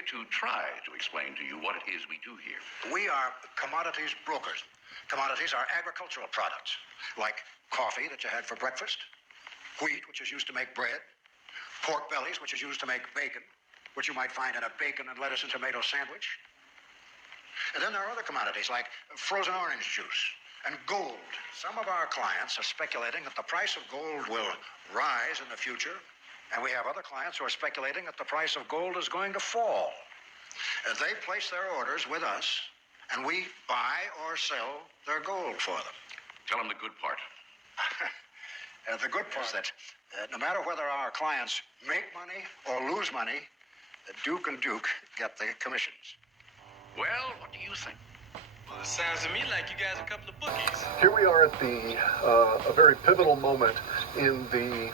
necessary to try to explain to you what it is we do here. We are commodities brokers. Commodities are agricultural products, like coffee that you had for breakfast, wheat, which is used to make bread, pork bellies, which is used to make bacon, which you might find in a bacon and lettuce and tomato sandwich. And then there are other commodities like frozen orange juice and gold. Some of our clients are speculating that the price of gold will rise in the future, and we have other clients who are speculating that the price of gold is going to fall. They place their orders with us, and we buy or sell their gold for them. Tell them the good part. The good part is that no matter whether our clients make money or lose money, Duke and Duke get the commissions. Well, what do you think? Well, it sounds to me like you guys are a couple of bookies. Here we are at a very pivotal moment in the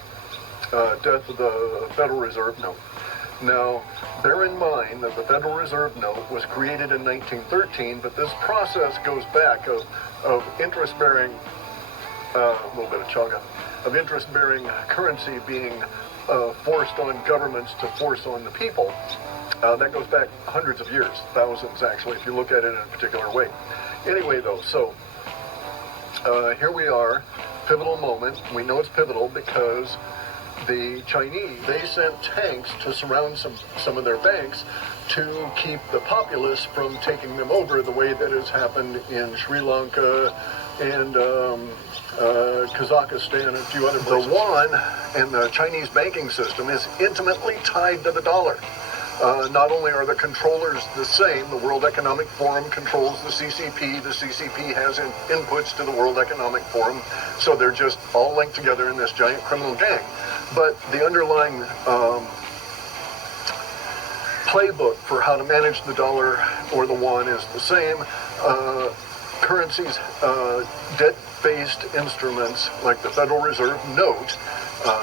death of the Federal Reserve note. Now, bear in mind that the Federal Reserve note was created in 1913, but this process goes back of interest-bearing, a little bit of chaga, of interest-bearing currency being forced on governments to force on the people. That goes back hundreds of years, thousands actually, if you look at it in a particular way. Anyway, though, so here we are, pivotal moment. We know it's pivotal because the Chinese, they sent tanks to surround some of their banks to keep the populace from taking them over the way that has happened in Sri Lanka and Kazakhstan and a few other places. The yuan and the Chinese banking system is intimately tied to the dollar. Not only are the controllers the same, the World Economic Forum controls the CCP has inputs to the World Economic Forum, so they're just all linked together in this giant criminal gang. But the underlying playbook for how to manage the dollar or the yuan is the same. Currencies, debt-based instruments like the Federal Reserve note,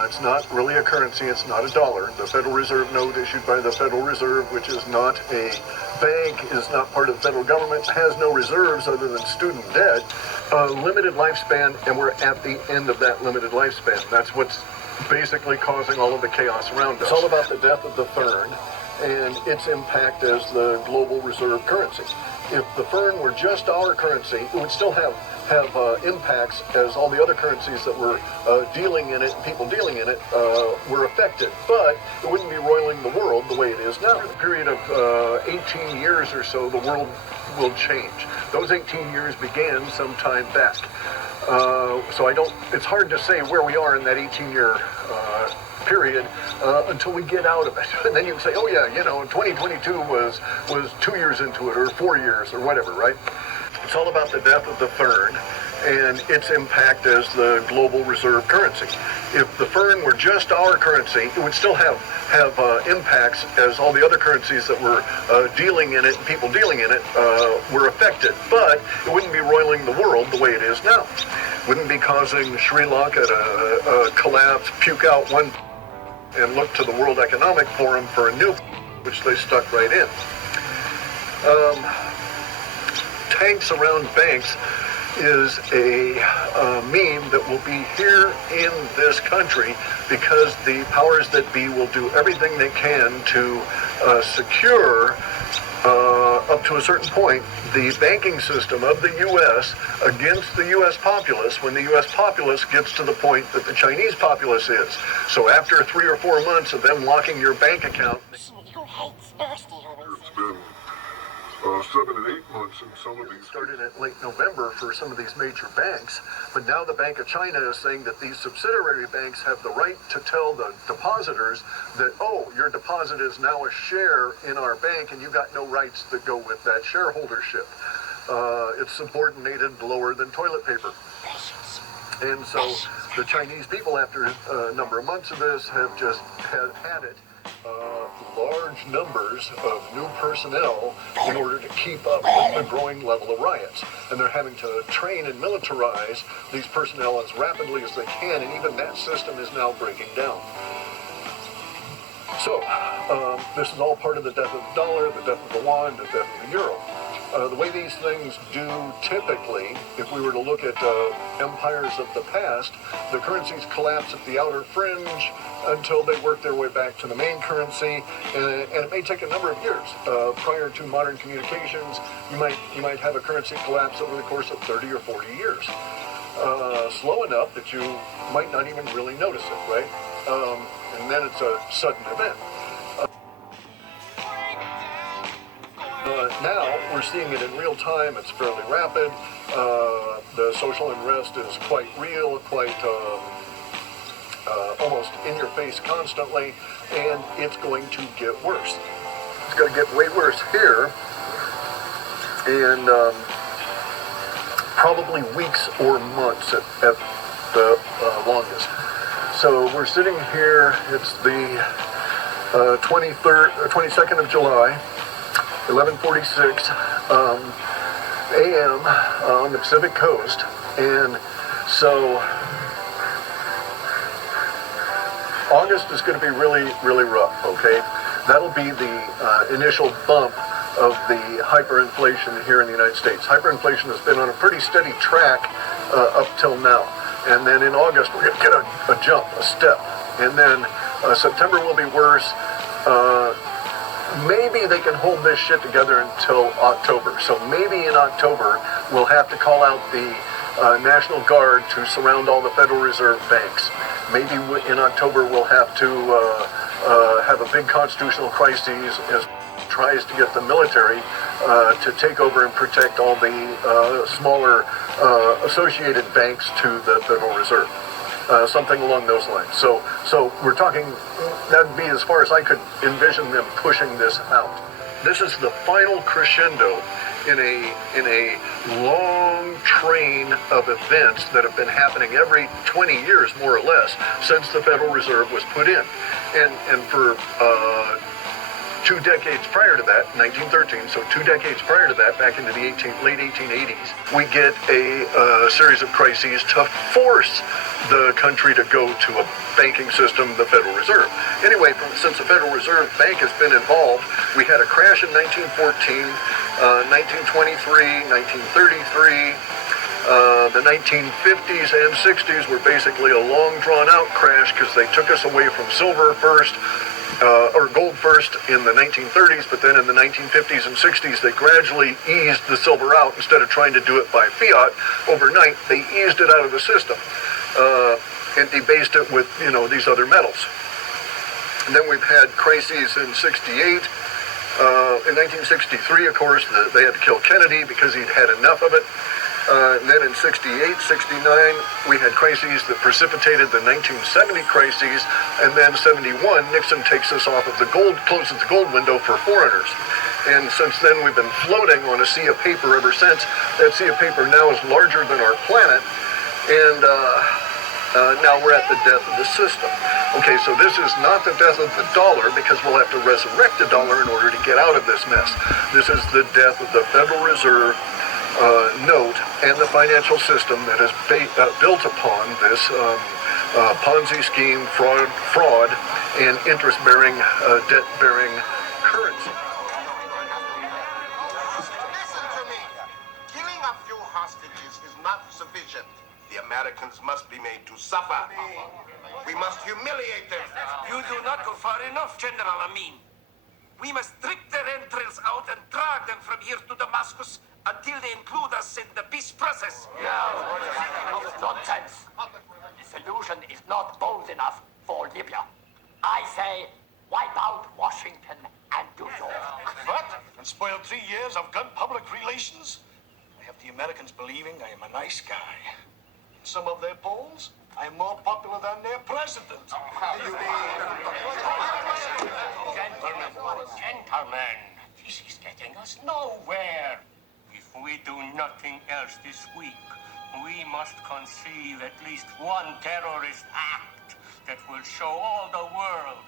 it's not really a currency, it's not a dollar. The Federal Reserve note issued by the Federal Reserve, which is not a bank, is not part of the federal government, has no reserves other than student debt, limited lifespan, and we're at the end of that limited lifespan. That's what's basically causing all of the chaos around us. It's all about the death of the FERN and its impact as the global reserve currency. If the FERN were just our currency, it would still have impacts as all the other currencies that were dealing in it, people dealing in it, were affected. But it wouldn't be roiling the world the way it is now. In a period of 18 years or so, the world will change. Those 18 years began some time back. So it's hard to say where we are in that 18-year period until we get out of it. And then you can say, oh yeah, 2022 was 2 years into it, or 4 years, or whatever, right? It's all about the death of the FERN and its impact as the global reserve currency. If the FERN were just our currency, it would still have impacts as all the other currencies that were dealing in it, people dealing in it, were affected. But it wouldn't be roiling the world the way it is now. Wouldn't be causing Sri Lanka to collapse, puke out one, and look to the World Economic Forum for a new, which they stuck right in. Tanks around banks is a meme that will be here in this country because the powers that be will do everything they can to secure, up to a certain point, the banking system of the U.S. against the U.S. populace when the U.S. populace gets to the point that the Chinese populace is. So after 3 or 4 months of them locking your bank account... It's been 7 and 8 months in some of these. Started at late November for some of these major banks, but now the Bank of China is saying that these subsidiary banks have the right to tell the depositors that, oh, your deposit is now a share in our bank and you got no rights that go with that shareholdership. It's subordinated lower than toilet paper. And so the Chinese people, after a number of months of this, have just had it. Large numbers of new personnel in order to keep up with the growing level of riots. And they're having to train and militarize these personnel as rapidly as they can, and even that system is now breaking down. So, this is all part of the death of the dollar, the death of the yuan, the death of the euro. The way these things do typically, if we were to look at empires of the past, the currencies collapse at the outer fringe until they work their way back to the main currency, and it may take a number of years. Prior to modern communications, you might have a currency collapse over the course of 30 or 40 years. Slow enough that you might not even really notice it, right? And then it's a sudden event. Now we're seeing it in real time. It's fairly rapid. The social unrest is quite real, quite almost in your face constantly, and it's going to get worse. It's going to get way worse here, and probably weeks or months at the longest. So we're sitting here. It's the 22nd of July. 11:46 a.m. On the Pacific Coast, and so August is going to be really, really rough, okay? That'll be the initial bump of the hyperinflation here in the United States. Hyperinflation has been on a pretty steady track up till now, and then in August we're going to get a jump, a step, and then September will be worse. Maybe they can hold this shit together until October. So maybe in October, we'll have to call out the National Guard to surround all the Federal Reserve banks. Maybe in October, we'll have to have a big constitutional crisis as tries to get the military to take over and protect all the smaller associated banks to the Federal Reserve. Something along those lines. So we're talking, that'd be as far as I could envision them pushing this out. This is the final crescendo in a long train of events that have been happening every 20 years, more or less, since the Federal Reserve was put in. And for 2 decades prior to that, 1913, so 2 decades prior to that, back into the late 1880s, we get a series of crises to force the country to go to a banking system, the Federal Reserve. Anyway, since the Federal Reserve Bank has been involved, we had a crash in 1914, 1923, 1933, the 1950s and 60s were basically a long drawn-out crash because they took us away from silver first, or gold first in the 1930s, but then in the 1950s and 60s, they gradually eased the silver out. Instead of trying to do it by fiat overnight, they eased it out of the system and debased it with, these other metals. And then we've had crises in 68. In 1963, of course, they had to kill Kennedy because he'd had enough of it. And then in 68, 69, we had crises that precipitated the 1970 crises, and then 71, Nixon takes us off of the gold, closes the gold window for foreigners. And since then, we've been floating on a sea of paper ever since. That sea of paper now is larger than our planet, and now we're at the death of the system. Okay, so this is not the death of the dollar, because we'll have to resurrect the dollar in order to get out of this mess. This is the death of the Federal Reserve note and the financial system that is built upon this Ponzi scheme, fraud, and interest-bearing, debt-bearing currency. Listen to me. Killing a few hostages is not sufficient. The Americans must be made to suffer. We must humiliate them. You do not go far enough, General Amin. We must rip their entrails out and drag them from here to Damascus until they include us in the peace process. Nonsense. The solution is not bold enough for Libya. I say, wipe out Washington and New York. What? And spoil 3 years of good public relations? I have the Americans believing I am a nice guy. In some of their polls, I am more popular than their president. Gentlemen, this is getting us nowhere. If we do nothing else this week, we must conceive at least one terrorist act that will show all the world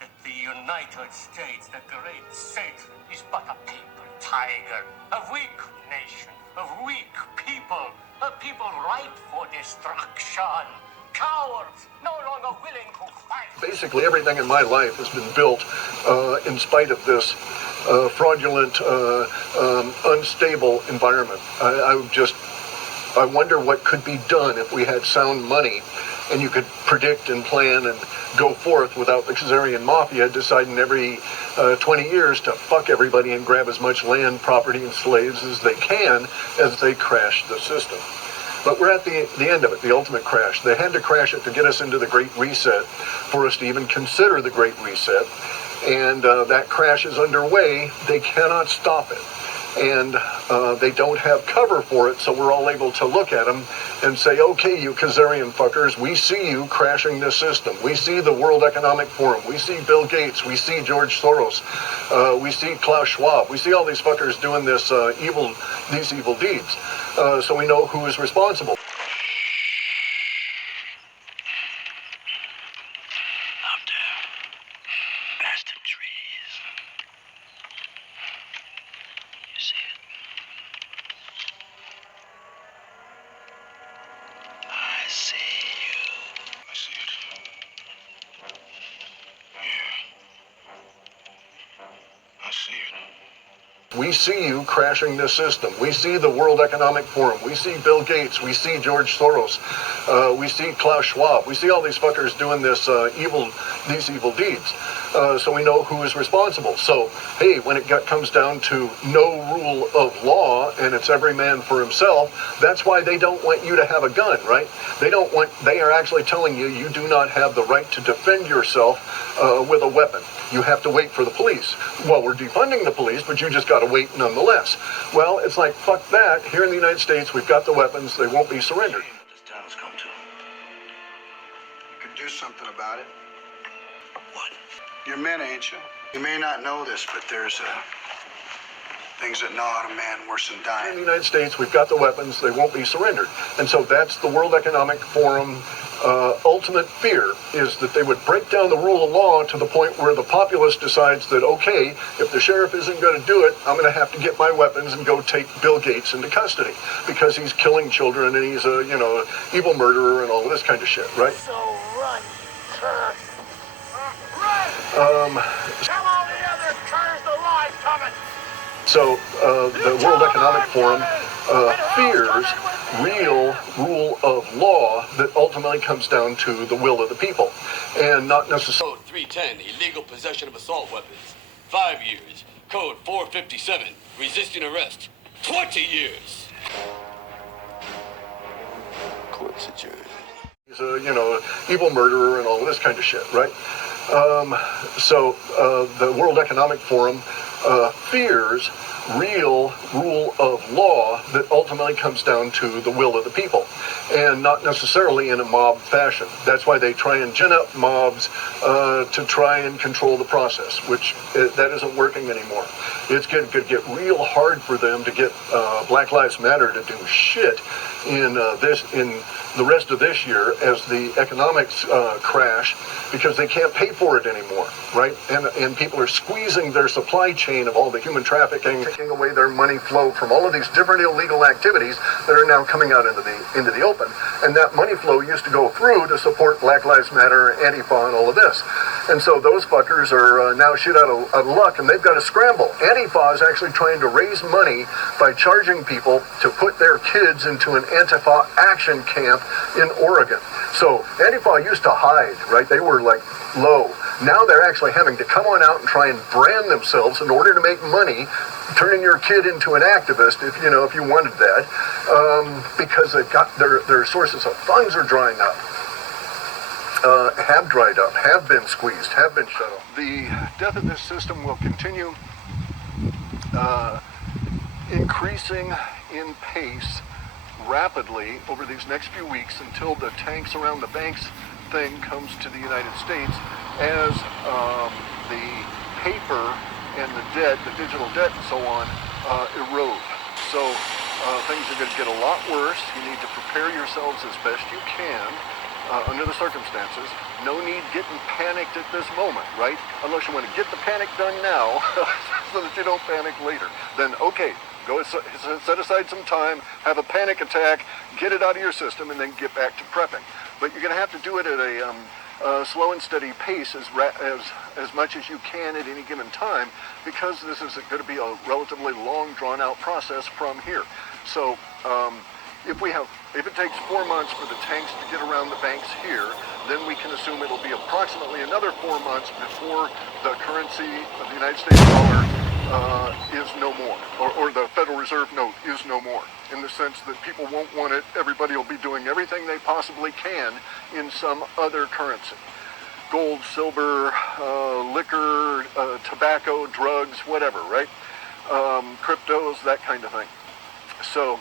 that the United States, the great Satan, is but a paper tiger, a weak nation, of weak people, a people ripe for destruction. cowards, no longer willing to fight. Basically, everything in my life has been built in spite of this fraudulent, unstable environment. I wonder what could be done if we had sound money and you could predict and plan and go forth without the Khazarian mafia deciding every 20 years to fuck everybody and grab as much land, property, and slaves as they can as they crash the system. But we're at the end of it, the ultimate crash. They had to crash it to get us into the Great Reset for us to even consider the Great Reset. And that crash is underway. They cannot stop it. And they don't have cover for it, so we're all able to look at them and say, okay, you Khazarian fuckers, we see you crashing this system. We see the World Economic Forum. We see Bill Gates. We see George Soros. We see Klaus Schwab. We see all these fuckers doing these evil deeds. So we know who is responsible. We see you crashing this system. We see the World Economic Forum. We see Bill Gates. We see George Soros. We see Klaus Schwab. We see all these fuckers doing these evil deeds. So we know who is responsible. So, hey, when it comes down to no rule of law and it's every man for himself, that's why they don't want you to have a gun, right? They are actually telling you you do not have the right to defend yourself with a weapon. You have to wait for the police. Well, we're defunding the police, but you just got to wait nonetheless. Well, it's like, fuck that. Here in the United States, we've got the weapons. They won't be surrendered. This town has come to. You can do something about it. What? You're men, ain't you? You may not know this, but there's things that gnaw at a man worse than dying. In the United States, we've got the weapons. They won't be surrendered. And so that's the World Economic Forum ultimate fear, is that they would break down the rule of law to the point where the populace decides that, okay, if the sheriff isn't going to do it, I'm going to have to get my weapons and go take Bill Gates into custody because he's killing children and he's a, evil murderer and all this kind of shit, right? So run, curse. Run! Come on, the other curse, the lies coming. So the World Economic Forum fears real rule of law that ultimately comes down to the will of the people, and not necessarily. Code 310, illegal possession of assault weapons, 5 years. Code 457, resisting arrest, 20 years. Court's adjourned. He's a, evil murderer and all this kind of shit, right? So the World Economic Forum fears real rule of law that ultimately comes down to the will of the people, and not necessarily in a mob fashion. That's why they try and gin up mobs to try and control the process, which that isn't working anymore. It's going to get real hard for them to get Black Lives Matter to do shit in the rest of this year as the economics crash, because they can't pay for it anymore, right? And people are squeezing their supply chain of all the human trafficking, taking away their money flow from all of these different illegal activities that are now coming out into the open. And that money flow used to go through to support Black Lives Matter, Antifa, and all of this. And so those fuckers are now shit out of luck, and they've got to scramble. Antifa is actually trying to raise money by charging people to put their kids into an Antifa action camp in Oregon. So Antifa used to hide, right? They were like low. Now they're actually having to come on out and try and brand themselves in order to make money, turning your kid into an activist if you wanted that, because they've got their sources of funds are drying up. Have dried up, have been squeezed, have been shut off. The death of this system will continue increasing in pace rapidly over these next few weeks until the tanks around the banks thing comes to the United States, as the paper and the debt, the digital debt and so on, erode. So things are going to get a lot worse. You need to prepare yourselves as best you can under the circumstances. No need getting panicked at this moment, right? Unless you want to get the panic done now so that you don't panic later. Then, okay, go set aside some time, have a panic attack, get it out of your system, and then get back to prepping. but you're going to have to do it at a slow and steady pace as much as you can at any given time, because this is going to be a relatively long, drawn-out process from here. So if it takes 4 months for the tanks to get around the banks here, then we can assume it'll be approximately another 4 months before the currency of the United States dollar is no more, or the Federal Reserve note is no more, in the sense that people won't want it. Everybody will be doing everything they possibly can in some other currency. Gold, silver, liquor, tobacco, drugs, whatever, right? Cryptos, that kind of thing. So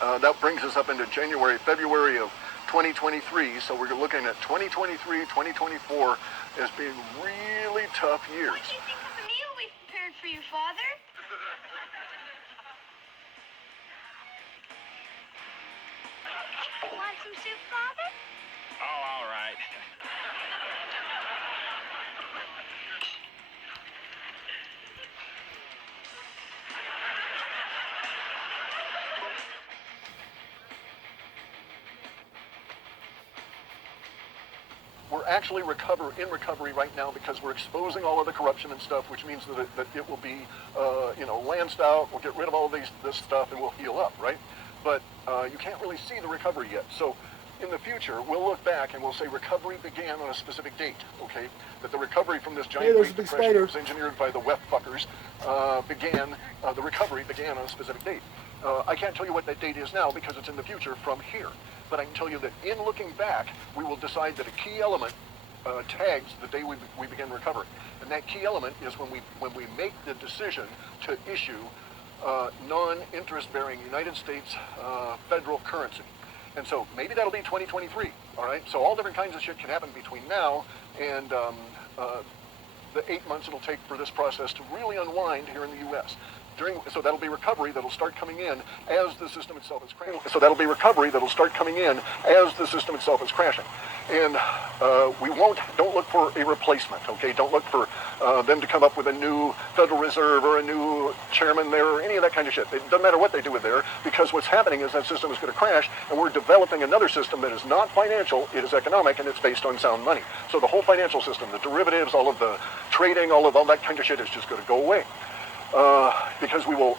that brings us up into January, February of 2023. So we're looking at 2023, 2024 as being really tough years. What do you think of the meal we prepared for you, Father? Want some soup, Father? Oh, all right. We're actually in recovery right now because we're exposing all of the corruption and stuff, which means that it will be, lanced out. We'll get rid of all of this stuff and we'll heal up, right? But you can't really see the recovery yet. So in the future, we'll look back and we'll say recovery began on a specific date, okay? That the recovery from this giant Great Depression that was engineered by the wet fuckers the recovery began on a specific date. I can't tell you what that date is now because it's in the future from here. But I can tell you that in looking back, we will decide that a key element tags the day we begin recovery. And that key element is when we make the decision to issue non-interest-bearing United States federal currency. And so maybe that'll be 2023, all right? So all different kinds of shit can happen between now and the 8 months it'll take for this process to really unwind here in the U.S. So that'll be recovery that'll start coming in as the system itself is crashing. And don't look for a replacement, okay? Don't look for them to come up with a new Federal Reserve or a new chairman there or any of that kind of shit. It doesn't matter what they do with there, because what's happening is that system is going to crash, and we're developing another system that is not financial, it is economic, and it's based on sound money. So the whole financial system, the derivatives, all of the trading, all that kind of shit is just going to go away. Because we will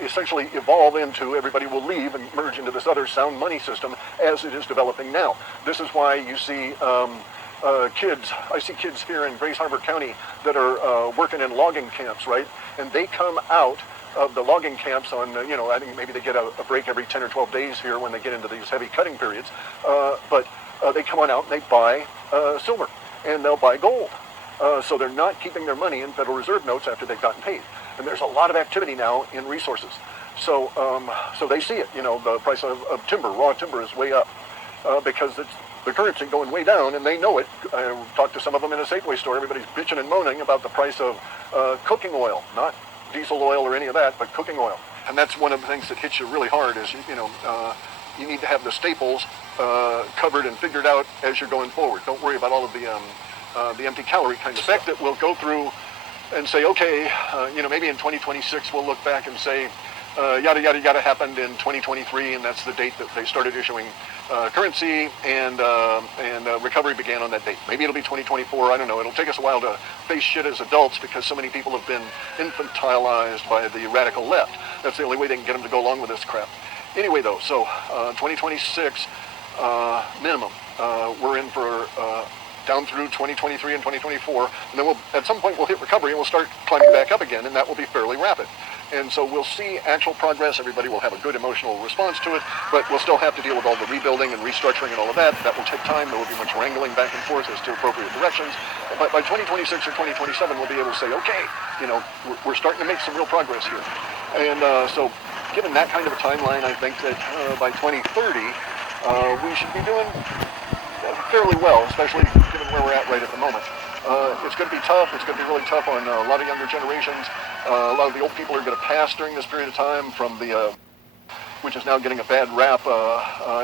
essentially evolve into, everybody will leave and merge into this other sound money system as it is developing now. This is why you see I see kids here in Grace Harbor County that are working in logging camps, right? And they come out of the logging camps on, I think maybe they get a break every 10 or 12 days here when they get into these heavy cutting periods. But they come on out and they buy silver, and they'll buy gold. So they're not keeping their money in Federal Reserve notes after they've gotten paid. And there's a lot of activity now in resources. So they see it. The price of timber, raw timber, is way up because it's the currency going way down, and they know it. I talked to some of them in a Safeway store. Everybody's bitching and moaning about the price of cooking oil, not diesel oil or any of that, but cooking oil. And that's one of the things that hits you really hard is, you need to have the staples covered and figured out as you're going forward. Don't worry about all of the empty calorie kind of effect that we'll go through and say, okay, maybe in 2026 we'll look back and say, yada, yada, yada happened in 2023, and that's the date that they started issuing currency, and recovery began on that date. Maybe it'll be 2024, I don't know. It'll take us a while to face shit as adults because so many people have been infantilized by the radical left. That's the only way they can get them to go along with this crap. Anyway, though, so 2026 minimum. We're in for down through 2023 and 2024, and then at some point we'll hit recovery and we'll start climbing back up again, and that will be fairly rapid. And so we'll see actual progress. Everybody will have a good emotional response to it, but we'll still have to deal with all the rebuilding and restructuring and all of that. That will take time. There will be much wrangling back and forth as to appropriate directions. But by 2026 or 2027, we'll be able to say, okay, we're starting to make some real progress here. And so given that kind of a timeline, I think that by 2030, we should be doing fairly well, especially given where we're at right at the moment. It's going to be tough. It's going to be really tough on a lot of younger generations. A lot of the old people are going to pass during this period of time from which is now getting a bad rap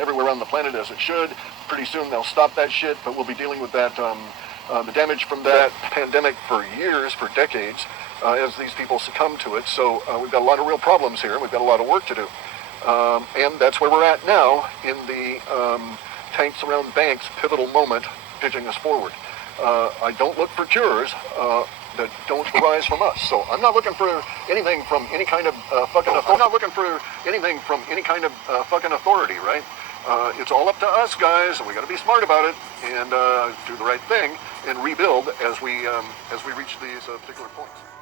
everywhere around the planet, as it should. Pretty soon they'll stop that shit, but we'll be dealing with that, the damage from that pandemic for years, for decades, as these people succumb to it. So we've got a lot of real problems here. We've got a lot of work to do. And that's where we're at now in the tanks around banks pivotal moment pitching us forward. I don't look for cures that don't arise from us. So I'm not looking for anything from any kind of fucking authority. I'm not looking for anything from any kind of fucking authority, right? It's all up to us, guys, and we got to be smart about it and do the right thing and rebuild as we reach these particular points.